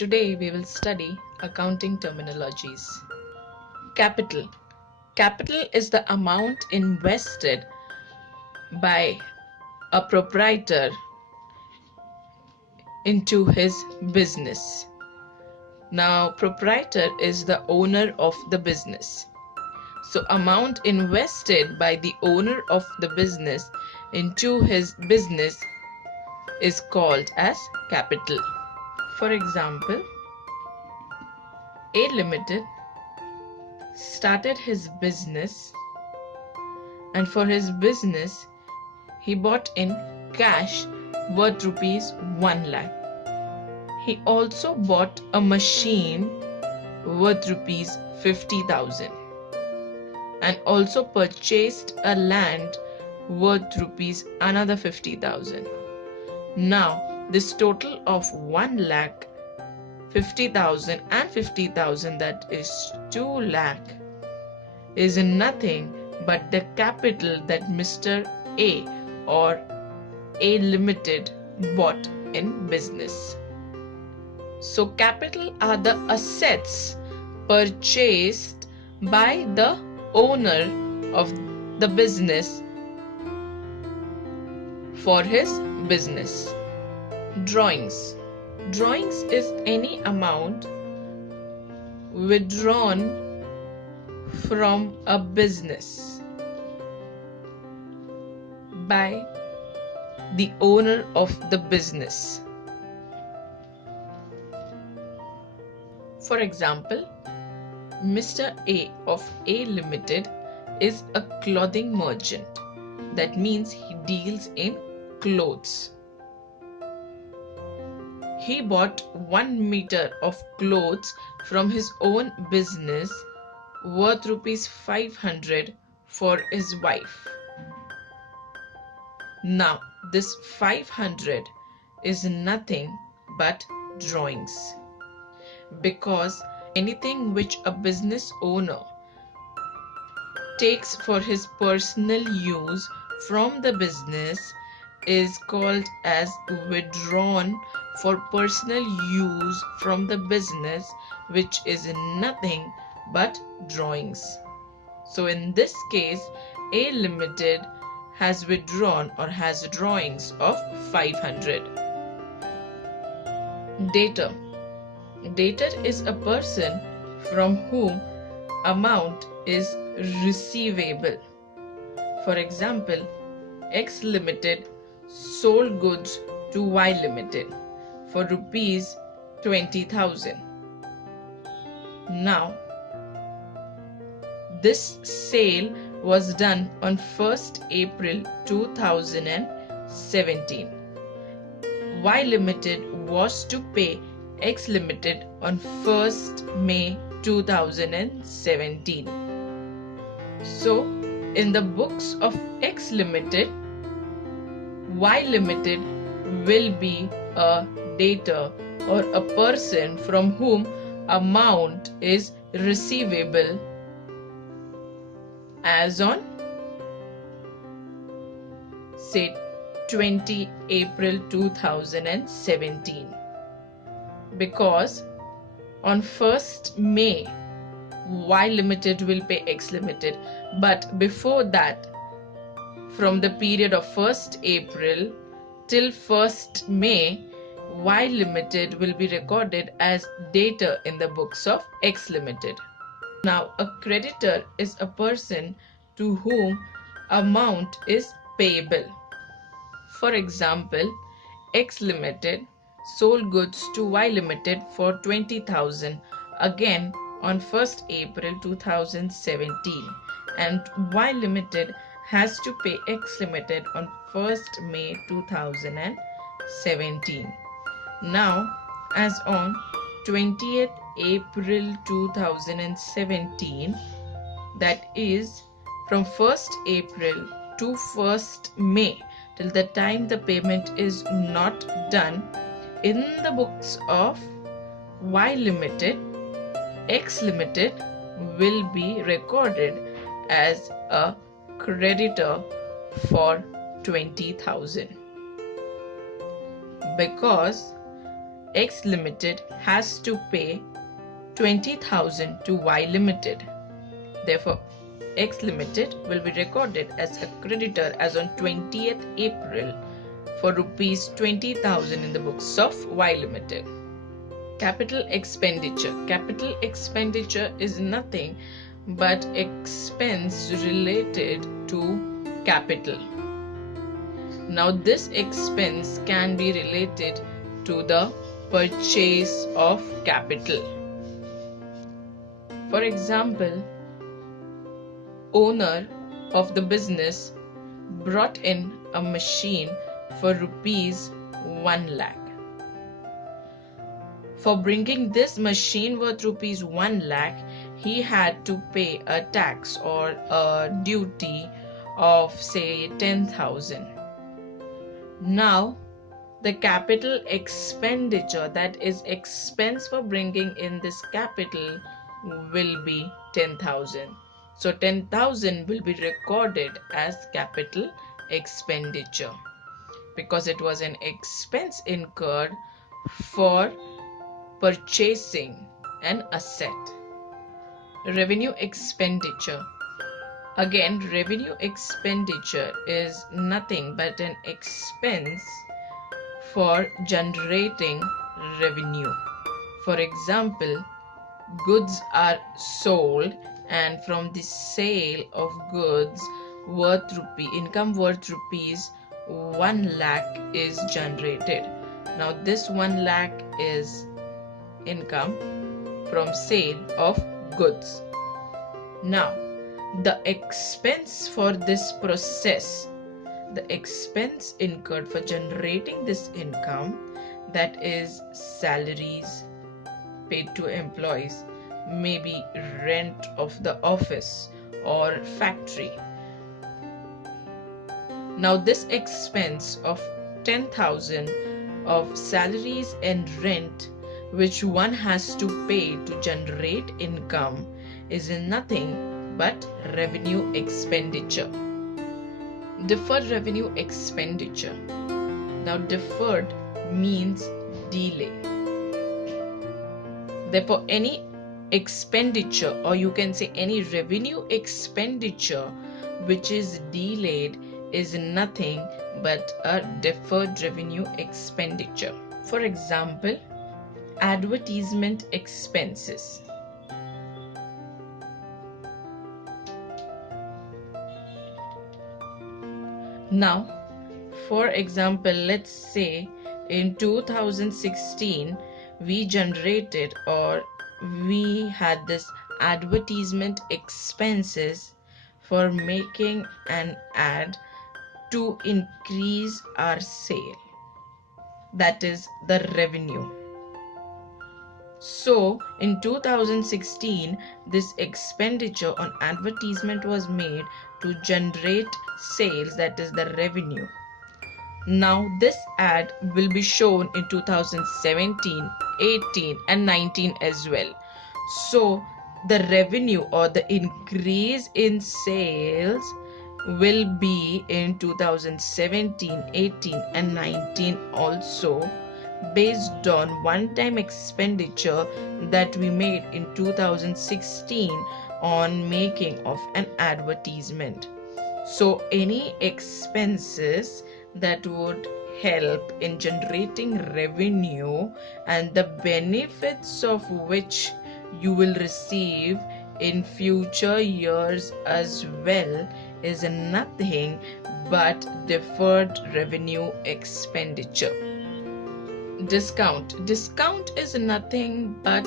today we will study accounting terminologies. Capital. Capital is the amount invested by a proprietor into his business. Now, proprietor is the owner of the business. So, amount invested by the owner of the business into his business is called as capital. For example, A Limited started his business, and for his business he bought in cash worth rupees 1 lakh. He also bought a machine worth rupees 50,000 and also purchased a land worth rupees another 50,000. Now this total of 1 lakh, 50,000 and 50,000, that is 2 lakh, is nothing but the capital that Mr. A or A Limited bought in business. So capital are the assets purchased by the owner of the business for his business. Drawings. Drawings is any amount withdrawn from a business by the owner of the business. For example, Mr. A of A Limited is a clothing merchant. That means he deals in clothes. He bought 1 meter of clothes from his own business worth rupees 500 for his wife. Now this 500 is nothing but drawings, because anything which a business owner takes for his personal use from the business is called as withdrawn for personal use from the business, which is nothing but drawings. So in this case, A Limited has withdrawn or has drawings of 500. Debtor. Debtor is a person from whom amount is receivable. For example, X Limited sold goods to Y Limited for rupees 20,000. Now this sale was done on 1st April 2017. Y Limited was to pay X Limited on 1st May 2017. So in the books of X Limited, Y Limited will be a debtor or a person from whom amount is receivable as on, say, 20 April 2017, because on 1st May Y Limited will pay X Limited, but before that, from the period of 1st April till 1st May, Y Limited will be recorded as debtor in the books of X Limited. Now a creditor is a person to whom amount is payable. For example, X Limited sold goods to Y Limited for 20,000 again on 1st April 2017, and Y Limited has to pay X Limited on 1st May 2017. Now as on 20th April 2017, that is from 1st April to 1st May, till the time the payment is not done, in the books of Y Limited, X Limited will be recorded as a creditor for 20,000, because X Limited has to pay 20,000 to Y Limited. Therefore, X Limited will be recorded as a creditor as on 20th April for rupees 20,000 in the books of Y Limited. Capital expenditure. Capital expenditure is nothing but expense related to capital. Now this expense can be related to the purchase of capital. For example, owner of the business brought in a machine for rupees 1 lakh. For bringing this machine worth rupees 1 lakh, he had to pay a tax or a duty of say 10,000. Now, the capital expenditure, that is expense for bringing in this capital, will be 10,000. So 10,000 will be recorded as capital expenditure because it was an expense incurred for purchasing an asset. Revenue expenditure. Again, revenue expenditure is nothing but an expense for generating revenue. For example, goods are sold and from the sale of goods income worth rupees 1 lakh is generated. Now this 1 lakh is income from sale of goods. Now the expense for this process, the expense incurred for generating this income, that is salaries paid to employees, maybe rent of the office or factory. Now this expense of 10,000 of salaries and rent which one has to pay to generate income is nothing but revenue expenditure. Deferred revenue expenditure. Now deferred means delay. Therefore, any expenditure, or you can say any revenue expenditure which is delayed, is nothing but a deferred revenue expenditure. For example, advertisement expenses. Now, for example, let's say in 2016 we generated or we had this advertisement expenses for making an ad to increase our sale, that is the revenue. So in 2016 this expenditure on advertisement was made to generate sales, that is the revenue. Now this ad will be shown in 2017, 18 and 19 as well. So the revenue or the increase in sales will be in 2017, 18 and 19 also, based on one-time expenditure that we made in 2016 on making of an advertisement. So any expenses that would help in generating revenue and the benefits of which you will receive in future years as well is nothing but deferred revenue expenditure. Discount. Discount is nothing but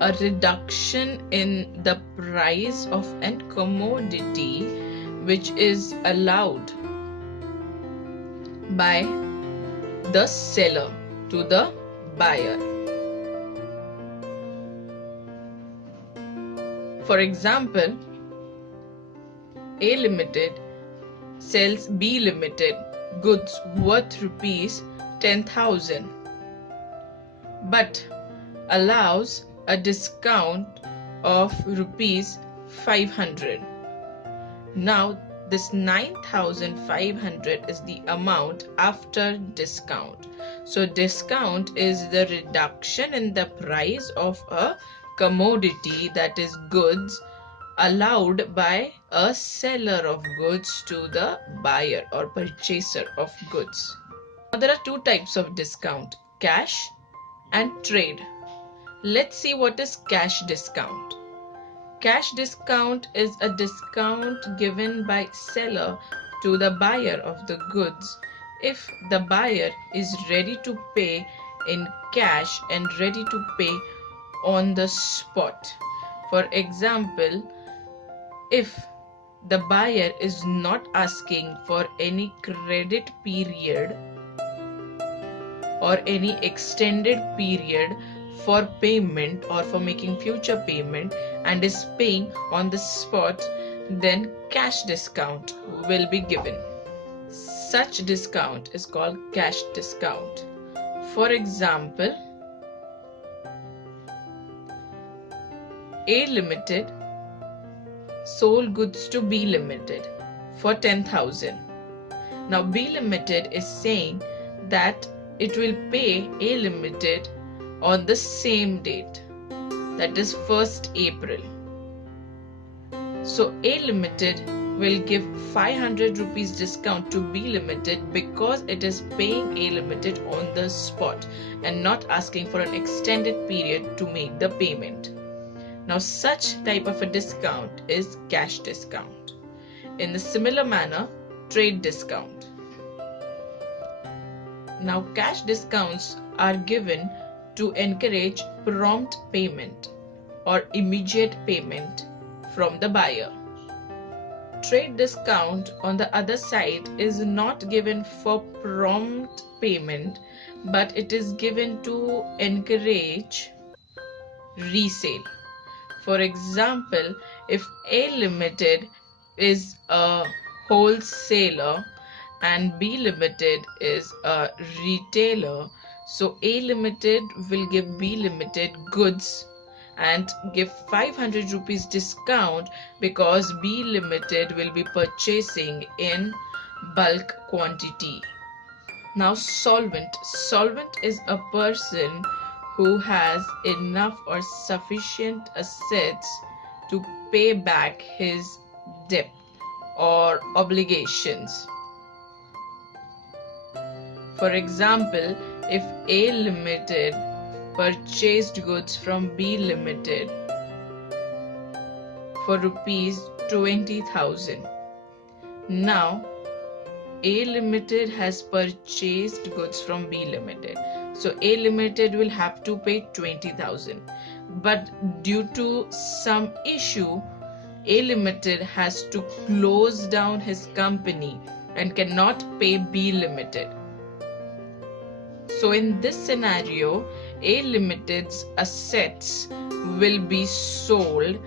a reduction in the price of a commodity which is allowed by the seller to the buyer. For example, A Limited sells B Limited goods worth rupees 10,000 but allows a discount of rupees 500. Now this 9,500 is the amount after discount. So discount is the reduction in the price of a commodity, that is goods, allowed by a seller of goods to the buyer or purchaser of goods. Now there are two types of discount, cash and trade. Let's see what is cash discount. Cash discount is a discount given by seller to the buyer of the goods if the buyer is ready to pay in cash and ready to pay on the spot. For example, if the buyer is not asking for any credit period or any extended period for payment or for making future payment and is paying on the spot, then cash discount will be given. Such discount is called cash discount. For example, A Limited sold goods to B Limited for 10,000. Now B Limited is saying that it will pay A Limited on the same date, that is 1st April. So A Limited will give 500 rupees discount to B Limited because it is paying A Limited on the spot and not asking for an extended period to make the payment. Now such type of a discount is cash discount. In the similar manner, trade discount. Now cash discounts are given to encourage prompt payment or immediate payment from the buyer. Trade discount on the other side is not given for prompt payment, but it is given to encourage resale. For example, if A Limited is a wholesaler and B Limited is a retailer, so A Limited will give B Limited goods and give 500 rupees discount because B Limited will be purchasing in bulk quantity. Now solvent. Solvent is a person who has enough or sufficient assets to pay back his debt or obligations. For example, if A Limited purchased goods from B Limited for rupees 20,000. Now A Limited has purchased goods from B Limited. So A Limited will have to pay 20,000. But due to some issue, A Limited has to close down his company and cannot pay B Limited. So in this scenario, A Limited's assets will be sold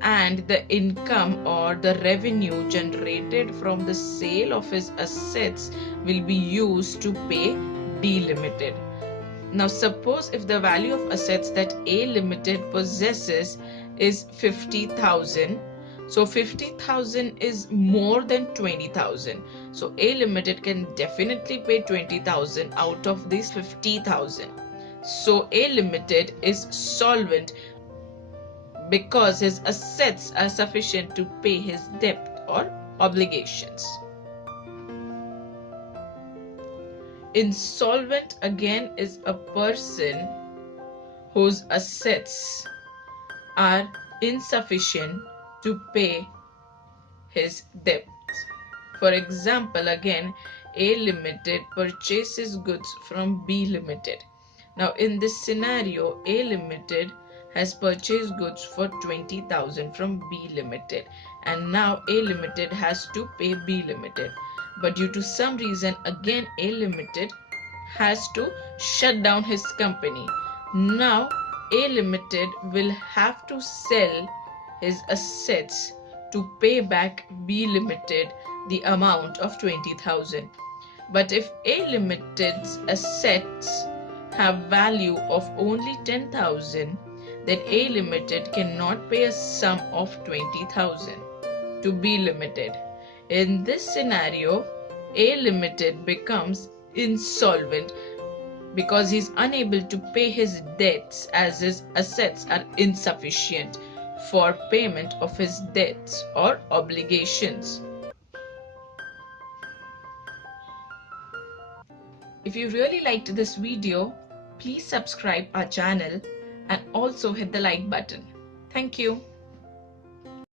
and the income or the revenue generated from the sale of his assets will be used to pay B Limited. Now suppose if the value of assets that A Limited possesses is 50,000, so 50,000 is more than 20,000. So A Limited can definitely pay 20,000 out of these 50,000. So A Limited is solvent because his assets are sufficient to pay his debt or obligations. Insolvent again is a person whose assets are insufficient to pay his debts. For example, again, A Limited purchases goods from B Limited. Now in this scenario, A Limited has purchased goods for 20,000 from B Limited and now A Limited has to pay B Limited. But due to some reason, again A Limited has to shut down his company. Now A Limited will have to sell his assets to pay back B Limited the amount of 20,000. But if A Limited's assets have value of only 10,000, then A Limited cannot pay a sum of 20,000 to B Limited. In this scenario, A Limited becomes insolvent because he is unable to pay his debts as his assets are insufficient for payment of his debts or obligations. If you really liked this video, please subscribe our channel and also hit the like button. Thank you.